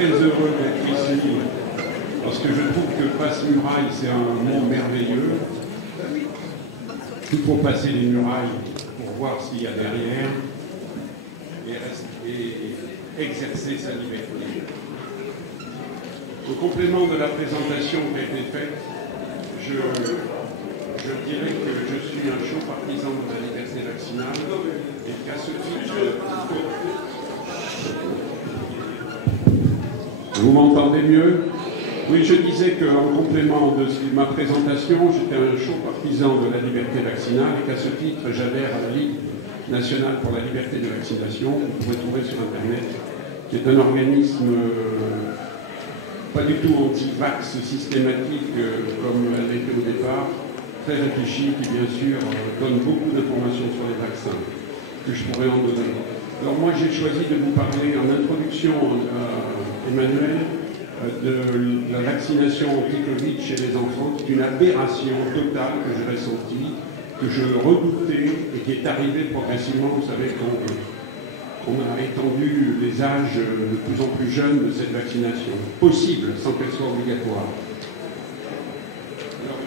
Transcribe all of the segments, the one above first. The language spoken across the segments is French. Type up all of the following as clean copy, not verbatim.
très heureux d'être ici, parce que je trouve que passe-muraille, c'est un mot merveilleux. Il faut passer les murailles pour voir ce qu'il y a derrière et exercer sa liberté. Au complément de la présentation qui a été faite, je dirais que je suis un chaud partisan de la liberté vaccinale et qu'à ce titre... Vous m'entendez mieux? Oui, je disais qu'en complément de ma présentation, j'étais un chaud partisan de la liberté vaccinale et qu'à ce titre, j'adhère à la Ligue nationale pour la liberté de vaccination, que vous pouvez trouver sur Internet, qui est un organisme pas du tout anti-vax systématique comme elle était au départ, très réfléchi, qui bien sûr donne beaucoup d'informations sur les vaccins, que je pourrais en donner. Alors moi j'ai choisi de vous parler en introduction, Emmanuel, de la vaccination anti-Covid chez les enfants, qui est une aberration totale que j'ai ressentie, que je redoutais et qui est arrivée progressivement. Vous savez qu'on a étendu les âges de plus en plus jeunes de cette vaccination, possible, sans qu'elle soit obligatoire. Alors,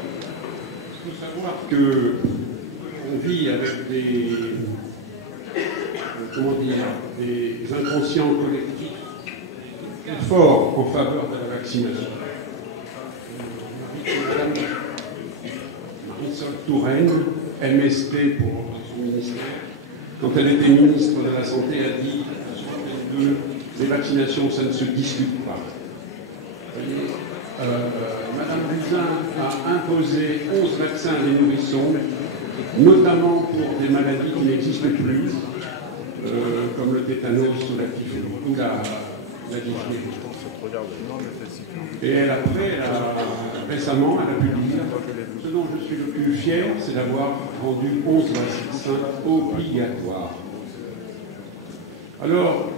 il faut savoir qu'on vit avec des inconscients collectifs forts en faveur de la vaccination. Madame Marisol Touraine, MSP pour son ministère, quand elle était ministre de la Santé, a dit que les vaccinations, ça ne se discute pas. Madame Buzyn a imposé 11 vaccins à des nourrissons, notamment pour des maladies qui n'existent plus, comme le tétanos ou la diphtérie. Et récemment, elle a publié ce dont je suis le plus fier, c'est d'avoir rendu 11 vaccins obligatoires. Alors,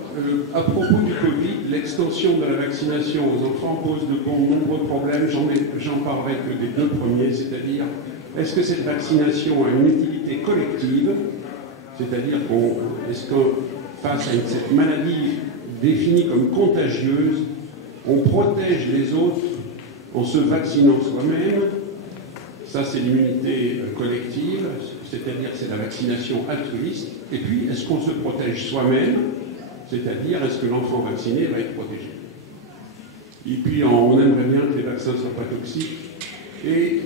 à propos du Covid, l'extension de la vaccination aux enfants pose de nombreux problèmes. J'en parlerai que des deux premiers, c'est-à-dire, est-ce que cette vaccination a une utilité collective, c'est-à-dire est-ce que face à cette maladie définie comme contagieuse, on protège les autres en se vaccinant soi-même? Ça, c'est l'immunité collective, c'est-à-dire c'est la vaccination altruiste. Et puis, est-ce qu'on se protège soi-même? C'est-à-dire, est-ce que l'enfant vacciné va être protégé? Et puis, on aimerait bien que les vaccins ne soient pas toxiques, et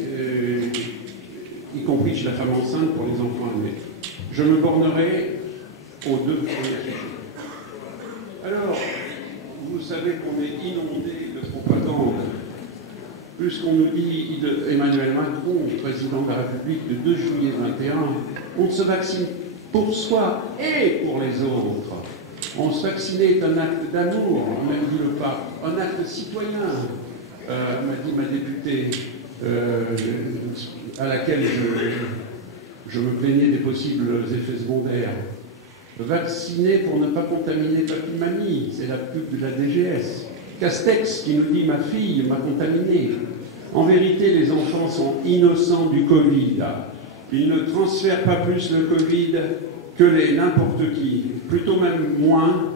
y compris chez la femme enceinte pour les enfants à naître. Je me bornerai aux deux premières questions. Alors, vous savez qu'on est inondé de propagande, puisqu'on nous dit Emmanuel Macron, président de la République, le 2 juillet 2021, on se vaccine pour soi et pour les autres. On se vacciner est un acte d'amour, m'a dit le pape, un acte citoyen, m'a dit ma députée, à laquelle je me plaignais des possibles effets secondaires. Vacciner pour ne pas contaminer papy-mamie, c'est la pub de la DGS. Castex qui nous dit ma fille m'a contaminé. En vérité, les enfants sont innocents du Covid. Ils ne transfèrent pas plus le Covid que n'importe qui, plutôt même moins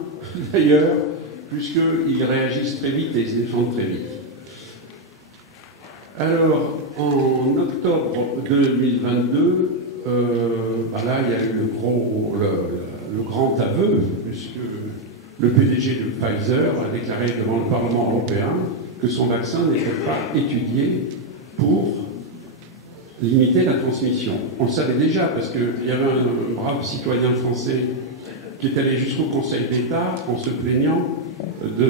d'ailleurs, puisqu'ils réagissent très vite et se défendent très vite. Alors, en octobre 2022, là, il y a eu le grand aveu, puisque le PDG de Pfizer a déclaré devant le Parlement européen que son vaccin n'était pas étudié pour limiter la transmission. On le savait déjà, parce qu'il y avait un brave citoyen français qui est allé jusqu'au Conseil d'État en se plaignant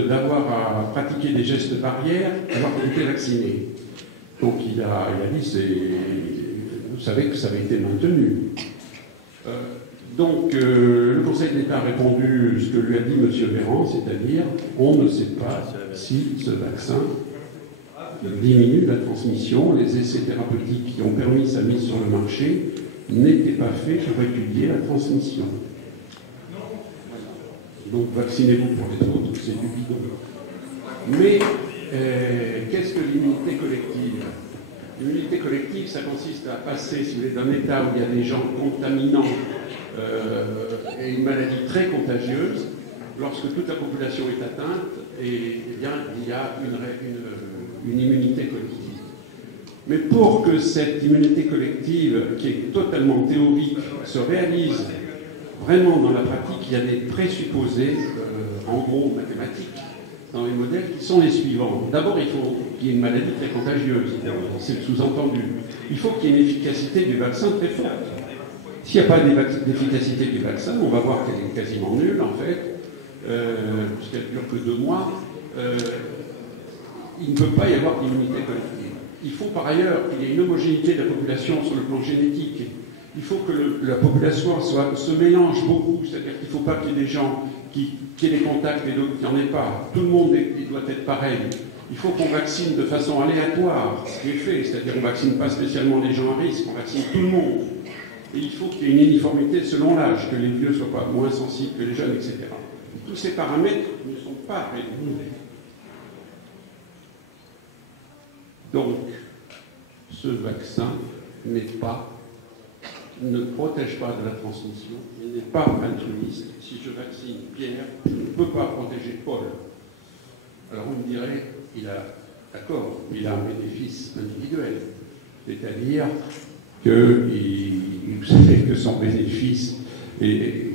d'avoir à pratiquer des gestes barrières alors qu'il était vacciné. Donc il a dit, vous savez que ça avait été maintenu. Donc le Conseil d'État a répondu ce que lui a dit M. Véran, c'est-à-dire on ne sait pas si ce vaccin diminue la transmission. Les essais thérapeutiques qui ont permis sa mise sur le marché n'étaient pas faits pour étudier la transmission. Donc vaccinez-vous pour les autres, c'est du bidon. Mais qu'est-ce que l'immunité collective? L'immunité collective, ça consiste à passer, si vous voulez, d'un état où il y a des gens contaminants et une maladie très contagieuse, lorsque toute la population est atteinte, et eh bien, il y a une immunité collective. Mais pour que cette immunité collective, qui est totalement théorique, se réalise vraiment dans la pratique, il y a des présupposés, en gros mathématiques, dans les modèles qui sont les suivants. D'abord, il faut qu'il y ait une maladie très contagieuse, c'est le sous-entendu. Il faut qu'il y ait une efficacité du vaccin très forte. S'il n'y a pas d'efficacité du vaccin, on va voir qu'elle est quasiment nulle en fait, puisqu'elle ne dure que 2 mois. Il ne peut pas y avoir d'immunité collective. Il faut par ailleurs qu'il y ait une homogénéité de la population sur le plan génétique. Il faut que la population se mélange beaucoup, c'est-à-dire qu'il ne faut pas qu'il y ait des gens qui aient des contacts et d'autres qui n'en aient pas. Tout le monde doit être pareil. Il faut qu'on vaccine de façon aléatoire, ce qui est fait, c'est-à-dire qu'on ne vaccine pas spécialement les gens à risque, on vaccine tout le monde. Et il faut qu'il y ait une uniformité selon l'âge, que les vieux ne soient pas moins sensibles que les jeunes, etc. Tous ces paramètres ne sont pas réunis. Donc, ce vaccin ne protège pas de la transmission, il n'est pas altruiste. Si je vaccine Pierre, je ne peux pas protéger Paul. Alors vous me direz, d'accord, il a un bénéfice individuel, c'est-à-dire que vous savez que son bénéfice est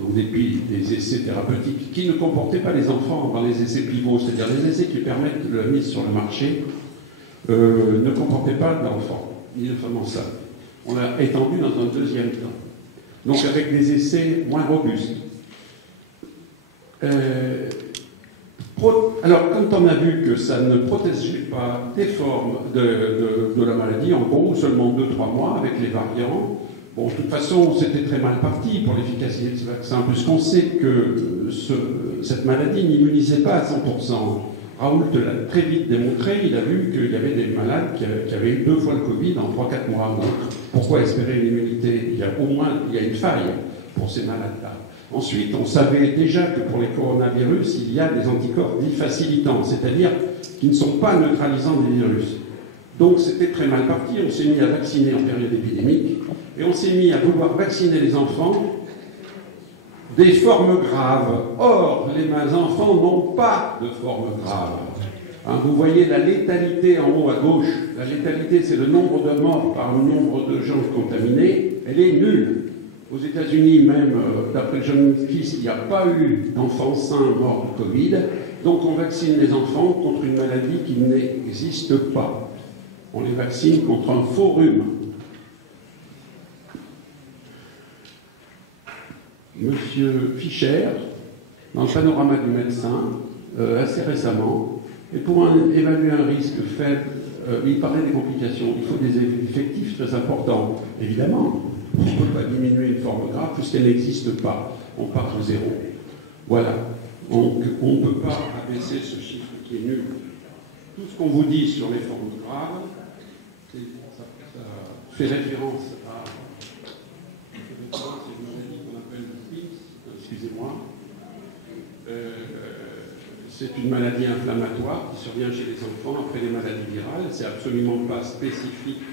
en dépit des essais thérapeutiques qui ne comportaient pas les enfants dans les essais pivots, c'est-à-dire les essais qui permettent la mise sur le marché, ne comportaient pas d'enfants, ni de femmes enceintes. On l'a étendu dans un deuxième temps, donc avec des essais moins robustes. Alors, quand on a vu que ça ne protégeait pas des formes de la maladie, en gros, seulement 2-3 mois avec les variants, bon, de toute façon, c'était très mal parti pour l'efficacité de ce vaccin, puisqu'on sait que cette maladie n'immunisait pas à 100%. Raoult l'a très vite démontré, il a vu qu'il y avait des malades qui avaient eu 2 fois le Covid en 3-4 mois. Donc, pourquoi espérer l'immunité? Il y a une faille pour ces malades-là. Ensuite, on savait déjà que pour les coronavirus, il y a des anticorps dits facilitants, c'est-à-dire qui ne sont pas neutralisants des virus. Donc c'était très mal parti, on s'est mis à vacciner en période épidémique, et on s'est mis à vouloir vacciner les enfants des formes graves. Or, les enfants n'ont pas de formes graves. Hein, vous voyez la létalité en haut à gauche. La létalité, c'est le nombre de morts par le nombre de gens contaminés. Elle est nulle. Aux États-Unis, même, d'après John Hopkins, il n'y a pas eu d'enfants sains morts de Covid. Donc on vaccine les enfants contre une maladie qui n'existe pas. On les vaccine contre un faux rhume. Monsieur Fischer, dans le panorama du médecin, assez récemment, et pour évaluer un risque faible, il parlait des complications. Il faut des effectifs très importants. Évidemment, on ne peut pas diminuer une forme grave puisqu'elle n'existe pas. On part de 0. Voilà. Donc, on ne peut pas abaisser ce chiffre qui est nul. Tout ce qu'on vous dit sur les formes graves, ça fait référence à une maladie qu'on appelle le PIMS, excusez-moi. C'est une maladie inflammatoire qui survient chez les enfants après les maladies virales. C'est absolument pas spécifique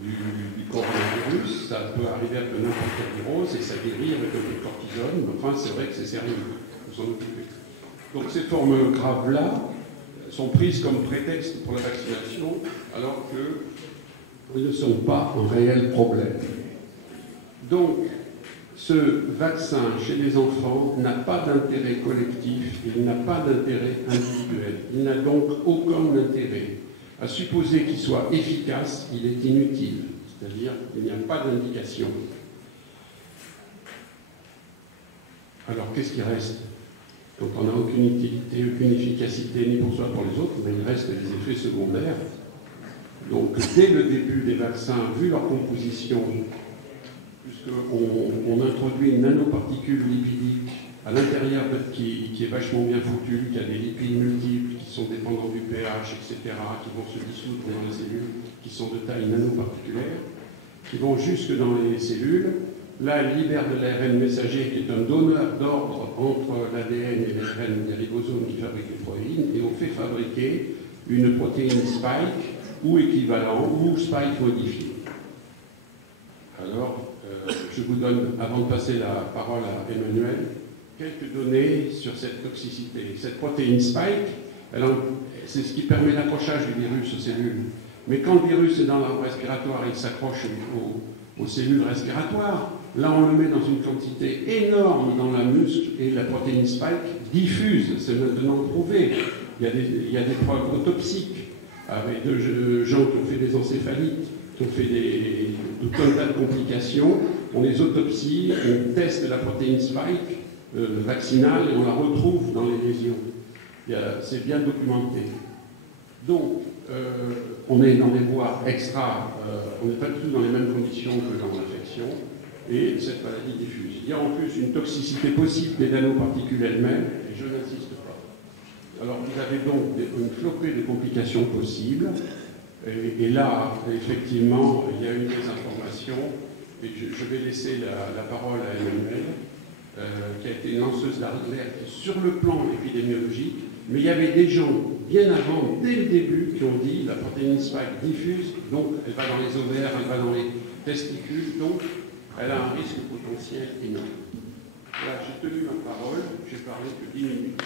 du coronavirus. Ça peut arriver avec n'importe quelle virose et ça guérit avec un peu de cortisone. Mais enfin, c'est vrai que c'est sérieux. Faut s'en occuper. Donc ces formes graves-là sont prises comme prétexte pour la vaccination, alors qu'elles ne sont pas un réel problème. Donc, ce vaccin chez les enfants n'a pas d'intérêt collectif, il n'a pas d'intérêt individuel. Il n'a donc aucun intérêt. À supposer qu'il soit efficace, il est inutile, c'est-à-dire qu'il n'y a pas d'indication. Alors, qu'est-ce qui reste? Donc, on n'a aucune utilité, aucune efficacité, ni pour soi, ni pour les autres, mais il reste des effets secondaires. Donc, dès le début des vaccins, vu leur composition, puisqu'on introduit une nanoparticule lipidique à l'intérieur qui est vachement bien foutue, qui a des lipides multiples, qui sont dépendants du pH, etc., qui vont se dissoudre dans les cellules, qui sont de taille nanoparticulaire, qui vont jusque dans les cellules. Là, elle libère de l'ARN messager, qui est un donneur d'ordre entre l'ADN et l'ARN des ribosomes qui fabriquent les protéines, et on fait fabriquer une protéine spike, ou équivalent, ou spike modifié. Alors, je vous donne, avant de passer la parole à Emmanuel, quelques données sur cette toxicité. Cette protéine spike, c'est ce qui permet l'accrochage du virus aux cellules. Mais quand le virus est dans l'arbre respiratoire, il s'accroche aux cellules respiratoires. Là, on le met dans une quantité énorme dans la muscle et la protéine spike diffuse. C'est maintenant prouvé. Il y a des preuves autopsiques avec de gens qui ont fait des encéphalites, qui ont fait tout un tas de complications. On les autopsie, on teste la protéine spike vaccinale et on la retrouve dans les lésions. C'est bien documenté. Donc, on est dans des voies on n'est pas du tout dans les mêmes conditions que dans l'infection, et cette maladie diffuse. Il y a en plus une toxicité possible des nanoparticules elles-mêmes, et je n'insiste pas. Alors, vous avez donc une flopée de complications possibles, et là, effectivement, il y a une désinformation, et je vais laisser la parole à Emmanuelle, qui a été une lanceuse d'alerte sur le plan épidémiologique, mais il y avait des gens bien avant, dès le début, qui ont dit la protéine spike diffuse, donc elle va dans les ovaires, elle va dans les testicules, donc elle a un risque potentiel énorme. Voilà, j'ai tenu ma parole, j'ai parlé que 10 minutes.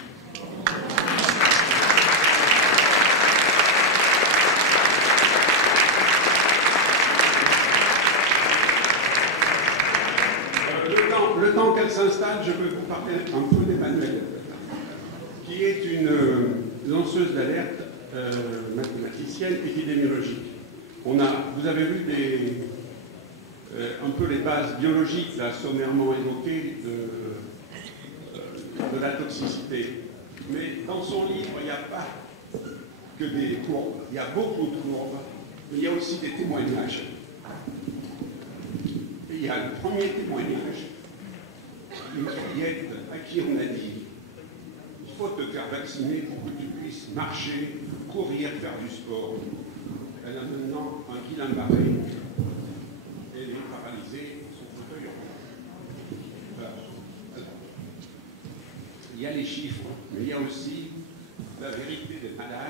Le temps qu'elle s'installe, je peux vous parler un peu d'Emmanuelle, qui est une lanceuse d'alerte mathématicienne épidémiologique. Vous avez vu un peu les bases biologiques, là, sommairement évoquées, de la toxicité. Mais dans son livre, il n'y a pas que des courbes, il y a beaucoup de courbes, mais il y a aussi des témoignages. Et il y a le premier témoignage, une fillette à qui on a dit « Il faut te faire vacciner pour que tu puisses marcher, courir, faire du sport. » Elle a maintenant un Guillain-Barré. Elle est paralysée, son fauteuil en voilà. Il y a les chiffres, mais il y a aussi la vérité des malades.